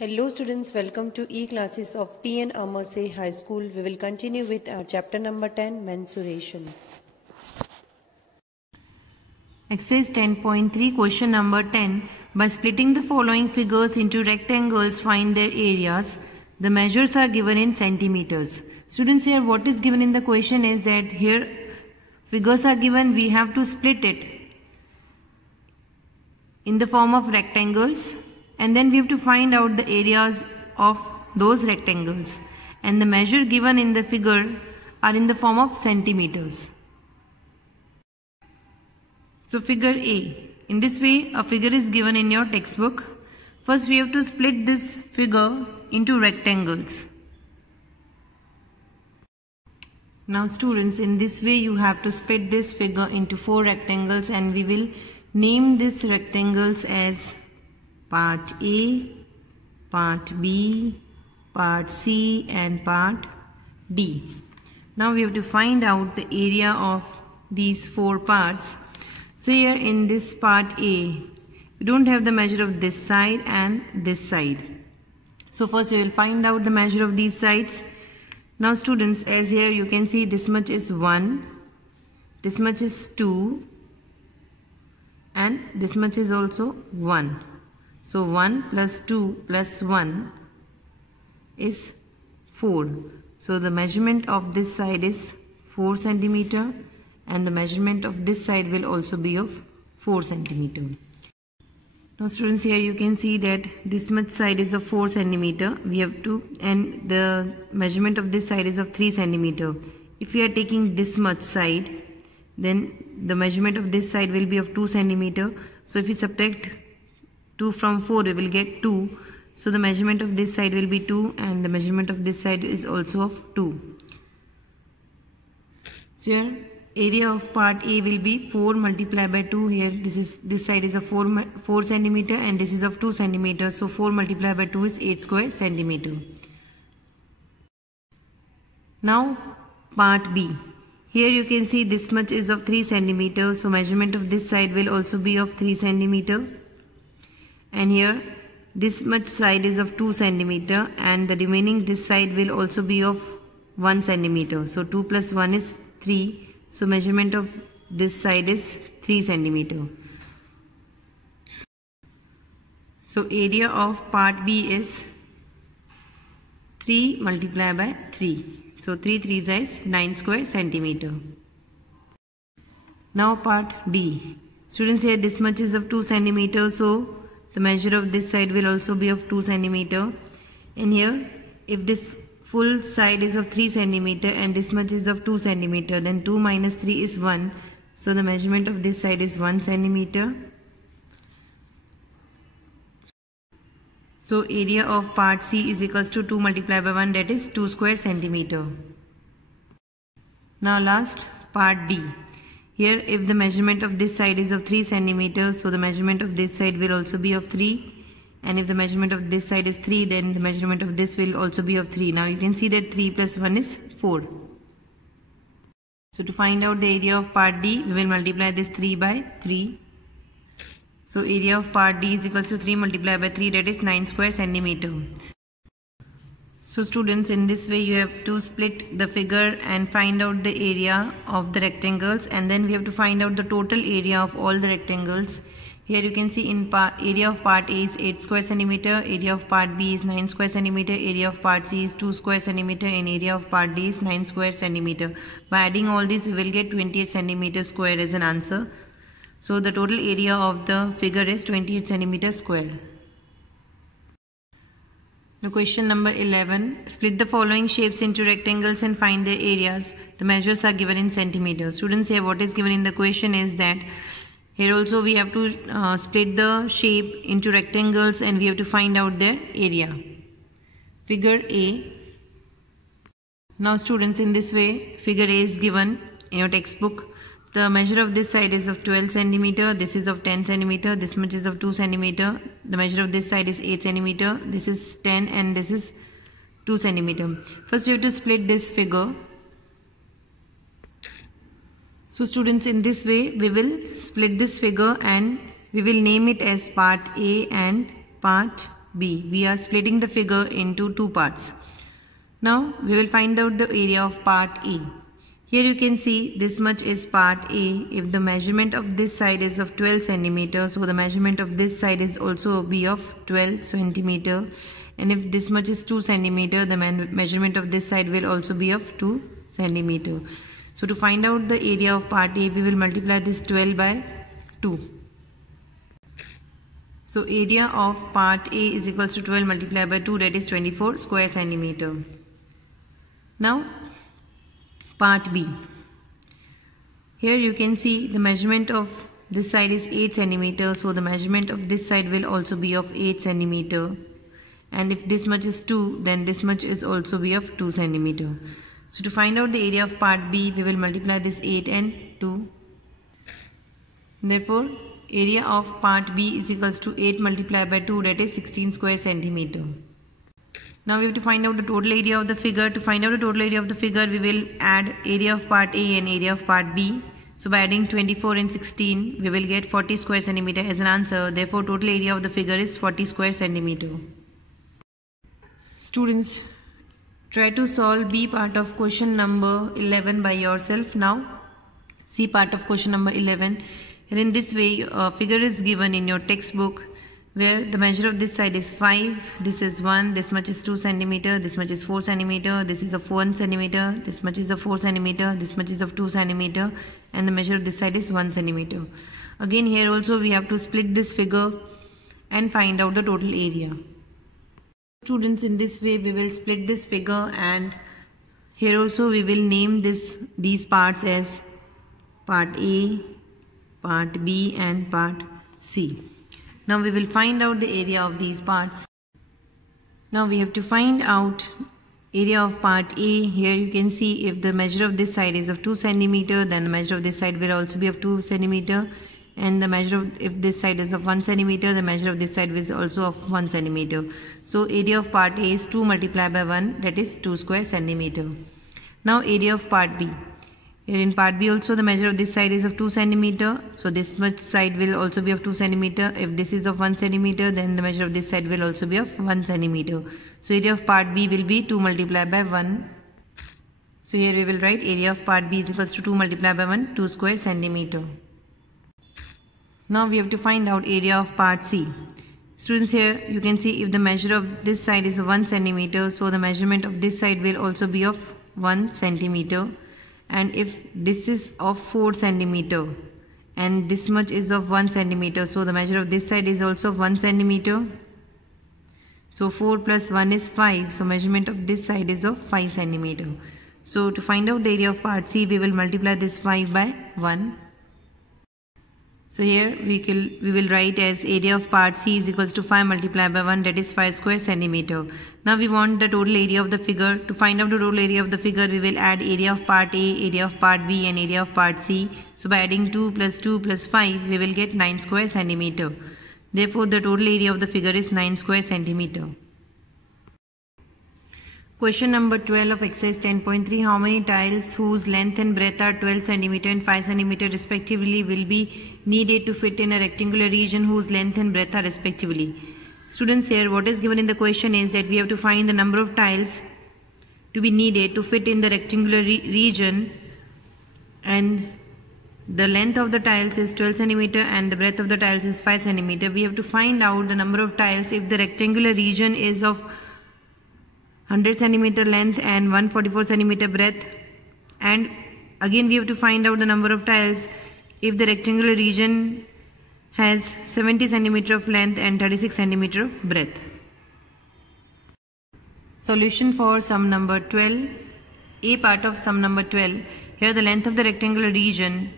Hello students, welcome to e-classes of P.N. Amarse High School. We will continue with our chapter number 10, Mensuration. Exercise 10.3, question number 10. By splitting the following figures into rectangles, find their areas. The measures are given in centimeters. Students, here what is given in the question is that here figures are given, we have to split it in the form of rectangles. And then we have to find out the areas of those rectangles, and the measure given in the figure are in the form of centimeters. So figure A. In this way a figure is given in your textbook. First we have to split this figure into rectangles. Now students, in this way you have to split this figure into 4 rectangles, and we will name these rectangles as Part A, Part B, Part C and Part D. Now we have to find out the area of these 4 parts. So here in this Part A, we don't have the measure of this side and this side. So first we will find out the measure of these sides. Now students, as here you can see, this much is 1, this much is 2 and this much is also 1. So 1 plus 2 plus 1 is 4. So the measurement of this side is 4 centimeter, and the measurement of this side will also be of 4 centimeter. Now students, here you can see that this much side is of 4 centimeter. We have to, and the measurement of this side is of 3 centimeter. If we are taking this much side, then the measurement of this side will be of 2 centimeter. So if we subtract 2 from 4, we will get 2. So the measurement of this side will be 2, and the measurement of this side is also of 2. So here area of part A will be 4 multiplied by 2. Here this side is of 4 centimeter and this is of 2 centimeter. So 4 multiplied by 2 is 8 square centimeter. Now part B. Here you can see this much is of 3 centimeter. So measurement of this side will also be of 3 centimeter. And here this much side is of 2 centimeter, and the remaining this side will also be of 1 centimeter. So 2 plus 1 is 3. So measurement of this side is 3 centimeter. So area of part B is 3 multiplied by 3. So 3 3s is 9 square centimeter. Now part D. Students, here this much is of 2 centimeter. So the measure of this side will also be of 2 centimeter. And here if this full side is of 3 centimeter and this much is of 2 centimeter, then 2 minus 3 is 1. So the measurement of this side is 1 centimeter. So area of part C is equals to 2 multiplied by 1, that is 2 square centimeter. Now last part D. Here if the measurement of this side is of 3 centimeter, so the measurement of this side will also be of 3. And if the measurement of this side is 3, then the measurement of this will also be of 3. Now you can see that 3 plus 1 is 4. So to find out the area of part D, we will multiply this 3 by 3. So area of part D is equals to 3 multiplied by 3, that is 9 square centimeter. So students, in this way you have to split the figure and find out the area of the rectangles, and then we have to find out the total area of all the rectangles. Here you can see in area of part A is 8 square centimeter, area of part B is 9 square centimeter, area of part C is 2 square centimeter, and area of part D is 9 square centimeter. By adding all this, we will get 28 centimeter square as an answer. So the total area of the figure is 28 centimeter square. Now question number 11. Split the following shapes into rectangles and find their areas. The measures are given in centimeters. Students, here what is given in the question is that here also we have to split the shape into rectangles, and we have to find out their area. Figure A. Now students, in this way figure A is given in your textbook. The measure of this side is of 12 centimeter, this is of 10 centimeter, this much is of 2 centimeter. The measure of this side is 8 centimeter, this is 10 and this is 2 centimeter. First we have to split this figure. So students, in this way we will split this figure and we will name it as part A and part B. We are splitting the figure into two parts. Now we will find out the area of part A. Here you can see this much is part A. If the measurement of this side is of 12 centimeter, so the measurement of this side is also be of 12 centimeter. And if this much is 2 centimeter, the measurement of this side will also be of 2 centimeter. So to find out the area of part A, we will multiply this 12 by 2. So area of part A is equals to 12 multiplied by 2, that is 24 square centimeter. Now part B. Here you can see the measurement of this side is 8 centimeter, so the measurement of this side will also be of 8 centimeter. And if this much is 2, then this much is also be of 2 centimeter. So to find out the area of part B, we will multiply this 8 and 2. Therefore, area of part B is equals to 8 multiplied by 2, that is 16 square centimeter. Now we have to find out the total area of the figure. To find out the total area of the figure, we will add area of part A and area of part B. So by adding 24 and 16, we will get 40 square centimeter as an answer. Therefore, total area of the figure is 40 square centimeter. Students, try to solve B part of question number 11 by yourself. Now, C part of question number 11. And in this way, a figure is given in your textbook where the measure of this side is 5, this is 1, this much is 2 centimeter, this much is 4 centimeter, this is of 1 centimeter, this much is of 4 centimeter, this much is of 2 centimeter, and the measure of this side is 1 centimeter. Again, here also we have to split this figure and find out the total area. Students, in this way we will split this figure, and here also we will name these parts as part A, part B and part C. Now we will find out the area of these parts. Now we have to find out area of part A. Here you can see if the measure of this side is of 2 centimeter, then the measure of this side will also be of 2 centimeter. And the measure of, if this side is of 1 centimeter, the measure of this side is also of 1 centimeter. So area of part A is 2 multiplied by 1, that is 2 square centimeter. Now area of part B. Here in part B also the measure of this side is of 2 centimeter. So this much side will also be of 2 centimeter. If this is of 1 centimeter, then the measure of this side will also be of 1 centimeter. So area of part B will be 2 multiplied by 1. So here we will write area of part B is equals to 2 multiplied by 1, 2 square centimeter. Now we have to find out area of part C. Students, here you can see if the measure of this side is 1 centimeter, so the measurement of this side will also be of 1 centimeter. And if this is of 4 centimeter and this much is of 1 centimeter, so the measure of this side is also of 1 centimeter. So 4 plus 1 is 5, so measurement of this side is of 5 centimeter. So to find out the area of part C, we will multiply this 5 by 1. So here we will write as area of part C is equals to 5 multiplied by 1, that is 5 square centimeter. Now we want the total area of the figure. To find out the total area of the figure, we will add area of part A, area of part B and area of part C. So by adding 2 plus 5, we will get 9 square centimeter. Therefore the total area of the figure is 9 square centimeter. Question number 12 of exercise 10.3. How many tiles whose length and breadth are 12 cm and 5 cm respectively will be needed to fit in a rectangular region whose length and breadth are respectively? Students, here what is given in the question is that we have to find the number of tiles to be needed to fit in the rectangular region, and the length of the tiles is 12 cm and the breadth of the tiles is 5 cm. We have to find out the number of tiles if the rectangular region is of 100 centimeter length and 144 centimeter breadth, and again we have to find out the number of tiles if the rectangular region has 70 centimeter of length and 36 centimeter of breadth. Solution for sum number 12. A part of sum number 12. Here the length of the rectangular region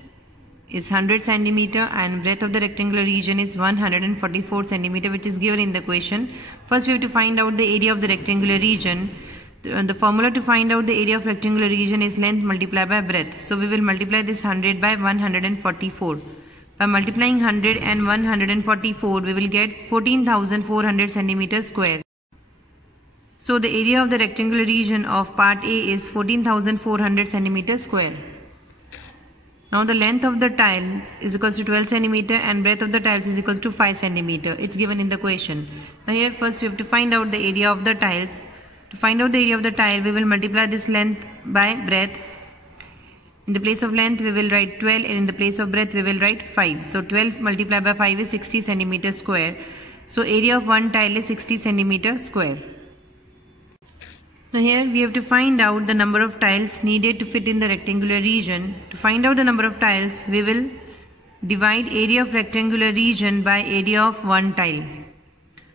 is 100 centimeter and breadth of the rectangular region is 144 centimeter, which is given in the question. First we have to find out the area of the rectangular region. The formula to find out the area of rectangular region is length multiplied by breadth. So we will multiply this 100 by 144. By multiplying 100 and 144, we will get 14,400 centimeters square. So the area of the rectangular region of part A is 14,400 centimeters square. Now the length of the tiles is equals to 12 centimeter and breadth of the tiles is equals to 5 centimeter. It's given in the question. Now here first we have to find out the area of the tiles. To find out the area of the tile, we will multiply this length by breadth. In the place of length we will write 12 and in the place of breadth we will write 5. So 12 multiplied by 5 is 60 centimeter square. So area of one tile is 60 centimeter square. Now here we have to find out the number of tiles needed to fit in the rectangular region. To find out the number of tiles, we will divide area of rectangular region by area of one tile.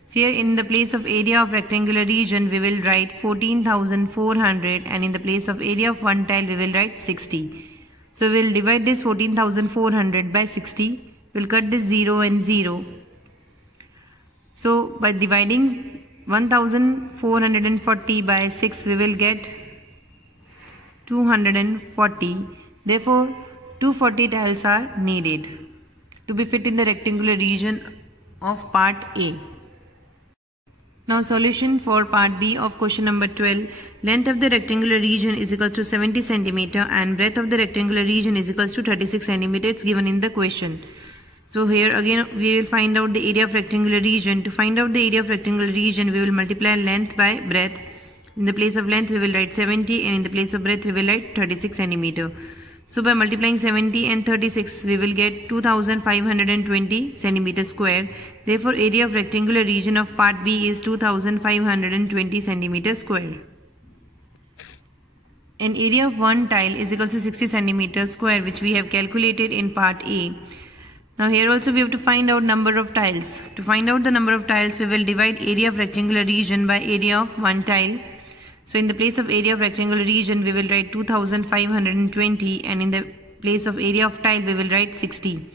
So here in the place of area of rectangular region, we will write 14,400 and in the place of area of one tile, we will write 60. So we will divide this 14,400 by 60. We will cut this 0 and 0. So by dividing 1440 by 6 we will get 240. Therefore 240 tiles are needed to be fit in the rectangular region of part A. Now solution for part B of question number 12. Length of the rectangular region is equal to 70 centimeter and breadth of the rectangular region is equal to 36 centimeter. It's given in the question. So here again we will find out the area of rectangular region. To find out the area of rectangular region, we will multiply length by breadth. In the place of length we will write 70 and in the place of breadth we will write 36 centimeter. So by multiplying 70 and 36 we will get 2520 centimeter square. Therefore area of rectangular region of part B is 2520 centimeter square. An area of one tile is equal to 60 centimeter square, which we have calculated in part A. Now here also we have to find out number of tiles. To find out the number of tiles, we will divide area of rectangular region by area of one tile. So in the place of area of rectangular region, we will write 2520 and in the place of area of tile, we will write 60.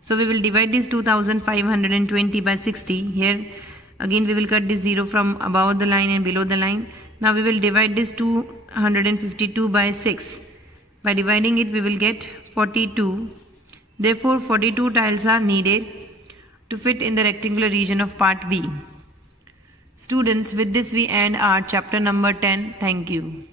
So we will divide this 2520 by 60. Here again we will cut this 0 from above the line and below the line. Now we will divide this 252 by 6. By dividing it, we will get 42. Therefore, 42 tiles are needed to fit in the rectangular region of part B. Students, with this we end our chapter number 10. Thank you.